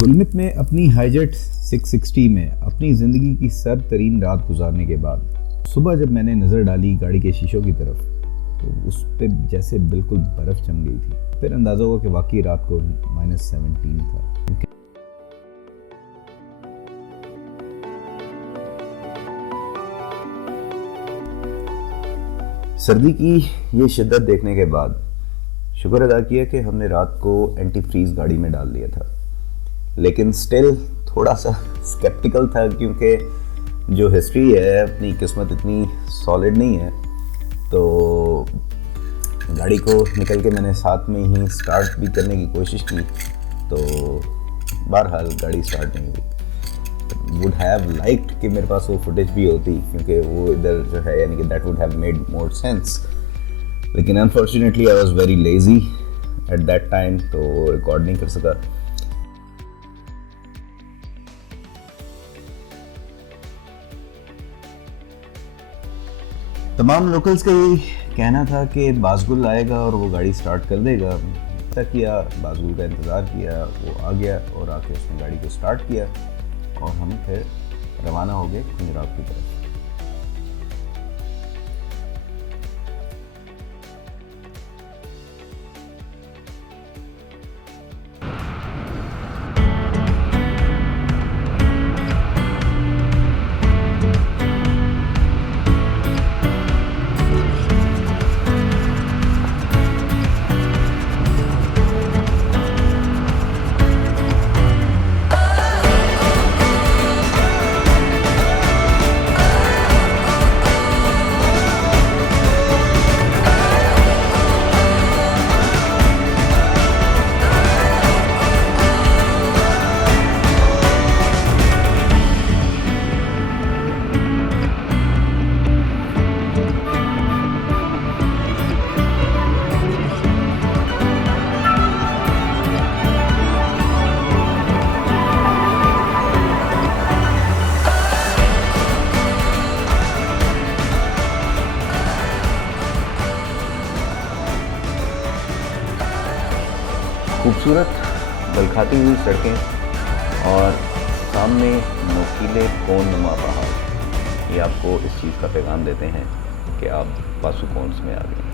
गुलमित में अपनी हाईजेट 660 में अपनी ज़िंदगी की सर्द तरीन रात गुजारने के बाद सुबह जब मैंने नज़र डाली गाड़ी के शीशों की तरफ तो उस पर जैसे बिल्कुल बर्फ़ जम गई थी। फिर अंदाज़ा हुआ कि वाकई रात को -17 था। सर्दी की ये शिद्दत देखने के बाद शुक्र अदा किया कि हमने रात को एंटी फ्रीज़ गाड़ी में डाल लिया था, लेकिन स्टिल थोड़ा सा स्केप्टिकल था क्योंकि जो हिस्ट्री है अपनी किस्मत इतनी सॉलिड नहीं है। तो गाड़ी को निकल के मैंने साथ में ही स्टार्ट भी करने की कोशिश की तो बहरहाल गाड़ी स्टार्ट नहीं हुई। वुड हैव लाइक्ड कि मेरे पास वो फुटेज भी होती क्योंकि वो इधर जो है यानी कि that would have made more sense, लेकिन unfortunately I was very lazy at that time तो रिकॉर्ड नहीं कर सका। तमाम लोकल्स का यही कहना था कि बाज़गुल आएगा और वो गाड़ी स्टार्ट कर देगा। तक किया, बाज़गुल का इंतज़ार किया, वो आ गया और आके उसने गाड़ी को स्टार्ट किया और हम फिर रवाना हो गए खुंजराब की तरफ। खूबसूरत बलखाती हुई सड़कें और सामने नोकीले कोन नुमा पहाड़, ये आपको इस चीज़ का पैगाम देते हैं कि आप पासुकोंस में आ गए हैं।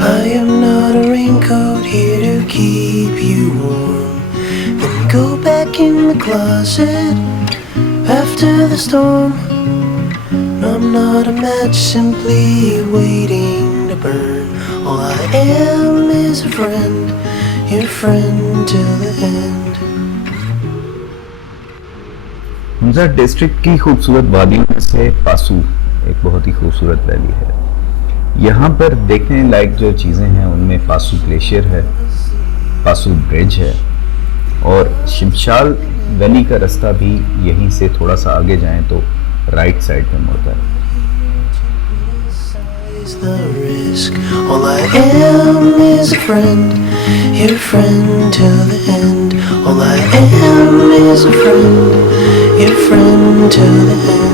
I am not a raincoat here to keep you warm. Then go back in the closet after the storm. I'm not a match simply waiting to burn. All I am is a friend, your friend till the end. Hamza डिस्ट्रिक्ट की खूबसूरत वादियों में से पासू एक बहुत ही खूबसूरत वैली है। यहाँ पर देखने लायक जो चीज़ें हैं उनमें पासू ग्लेशियर है, पासू ब्रिज है और शिमशाल वैली का रास्ता भी यहीं से थोड़ा सा आगे जाएं तो राइट साइड में मुड़ता है। The risk. All I am is a friend, your friend till the end. All I am is a friend, your friend till the end.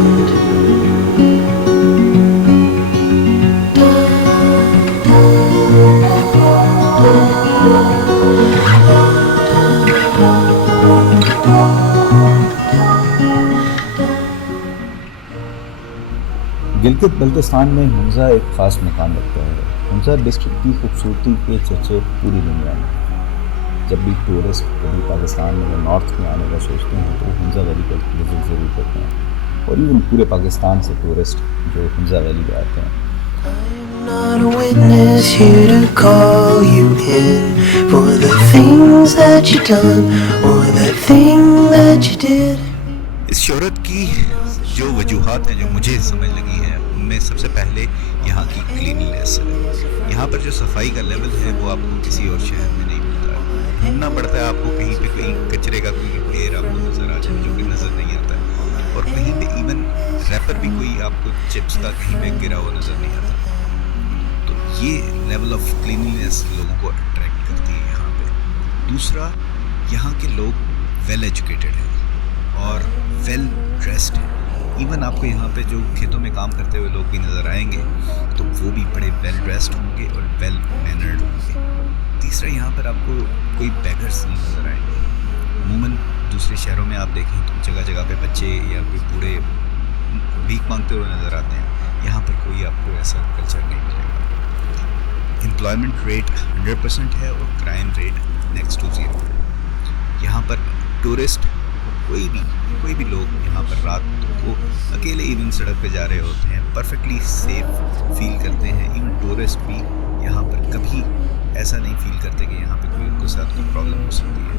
Gilgit बल्तिस्तान में हमजा एक ख़ास मुकाम रखता है। हुंज़ा डिस्ट्रिक्ट की खूबसूरती के चर्चे पूरी दुनिया में। जब भी टूरिस्ट कभी पाकिस्तान में या नॉर्थ में आने का सोचते हैं तो हुंज़ा वैली को विज़िट ज़रूर करते हैं, और इवन पूरे पाकिस्तान से टूरिस्ट जो हुंज़ा वैली में आते हैं। Not a witness here to call you in for the things that you done or the thing that you did. इस शोहरत की जो वजूहात हैं जो मुझे समझ लगी है, उनमें सबसे पहले यहाँ की क्लीनलीनेस है। यहाँ पर जो सफाई का लेवल है वो आपको किसी और शहर में नहीं मिलता है। ढूंढना पड़ता है आपको कहीं पे कहीं कचरे का कोई ढेर आपको नज़र आ जाए जो कि नज़र नहीं आता है, और कहीं पे इवन रैपर भी कोई आपको चिप्स का कहीं पे गिरा हुआ नज़र नहीं आता। तो ये लेवल ऑफ क्लीनलीनेस लोगों को अट्रैक्ट करती है यहाँ पे। दूसरा, यहाँ के लोग वेल एजुकेटेड हैं और वेल ड्रेस्ड हैं। इवन आपको यहाँ पे जो खेतों में काम करते हुए लोग भी नज़र आएंगे तो वो भी बड़े वेल ड्रेस्ड होंगे और वेल मैनर्ड होंगे। तीसरा, यहाँ पर आपको कोई बैगर्स नहीं नज़र आएंगे। अमूमन दूसरे शहरों में आप देखें तो जगह जगह पे बच्चे या कोई बूढ़े भीख मांगते हुए नज़र आते हैं। यहाँ पर कोई आपको ऐसा कल्चर नहीं मिलेगा। एम्प्लॉयमेंट रेट 100% है और क्राइम रेट नेक्स्ट टू 0। यहाँ पर टूरिस्ट कोई भी लोग यहाँ पर रात को अकेले इवन सड़क पे जा रहे होते हैं, परफेक्टली सेफ फील करते हैं। इवन टूरिस्ट भी यहाँ पर कभी ऐसा नहीं फील करते कि यहाँ पे कोई उनके साथ कोई प्रॉब्लम हो सकती है।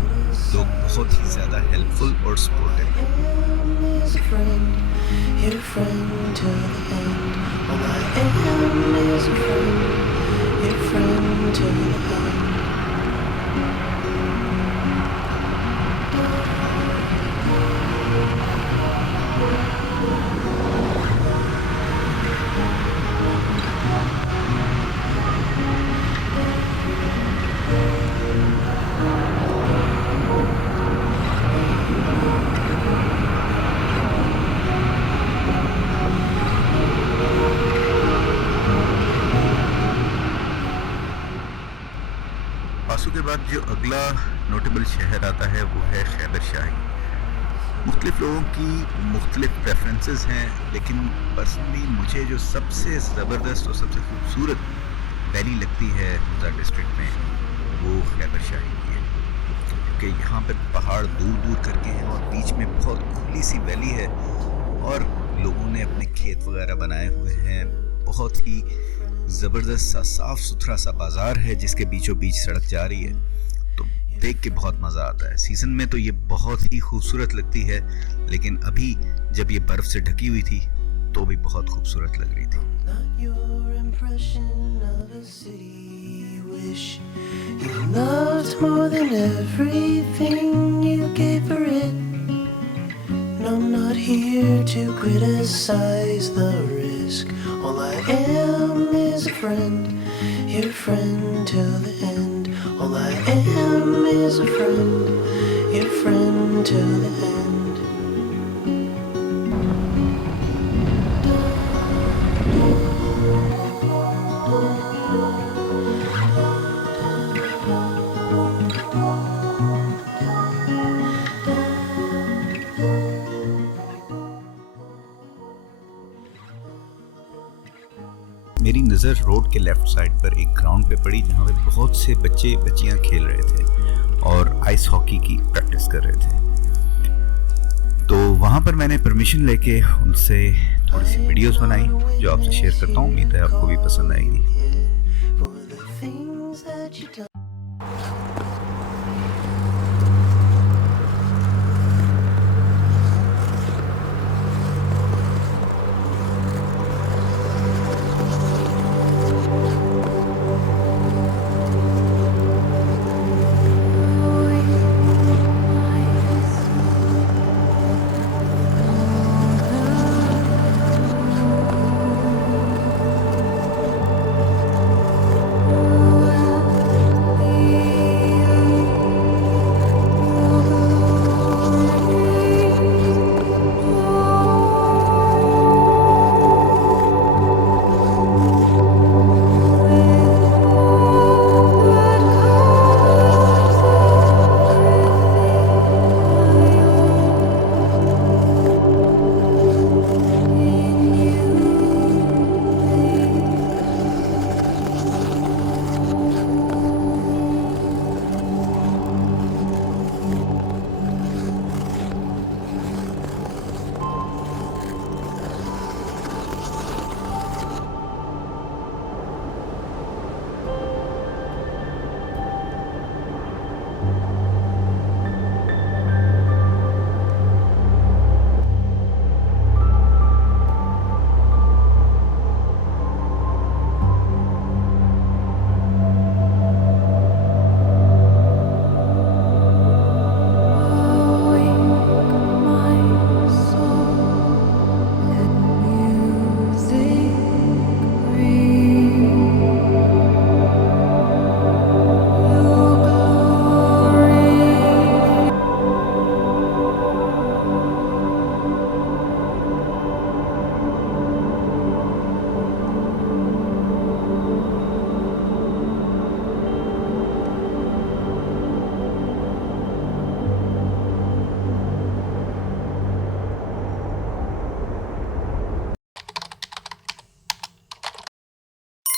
लोग बहुत ही ज़्यादा हेल्पफुल और सपोर्टिव पासू के बाद जो अगला नोटेबल शहर आता है वो है खैबर शाही। मुख्तलिफ लोगों की मुख्तलिफ प्रेफरेंसेस हैं, लेकिन पर्सनली मुझे जो सबसे ज़बरदस्त और सबसे खूबसूरत वैली लगती है हुंज़ा डिस्ट्रिक्ट में वो खैबर शाही की है, क्योंकि यहाँ पर पहाड़ दूर दूर करके हैं और बीच में बहुत खुली सी वैली है और लोगों ने अपने खेत वगैरह बनाए हुए हैं। बहुत ही ज़बरदस्त सा साफ़ सुथरा सा बाज़ार है जिसके बीचों बीच सड़क जा रही है, तो देख के बहुत मज़ा आता है। सीज़न में तो ये बहुत ही खूबसूरत लगती है, लेकिन अभी जब ये बर्फ़ से ढकी हुई थी तो भी बहुत खूबसूरत लग रही थी। I'm not here to criticize the risk. All I am is a friend, your friend till the end. All I am is a friend, your friend till the end. मेरी नज़र रोड के लेफ़्ट साइड पर एक ग्राउंड पे पड़ी जहाँ पे बहुत से बच्चे बच्चियाँ खेल रहे थे और आइस हॉकी की प्रैक्टिस कर रहे थे। तो वहाँ पर मैंने परमिशन लेके उनसे थोड़ी सी वीडियोस बनाई जो आपसे शेयर करता हूँ। उम्मीद है आपको भी पसंद आएगी।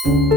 you.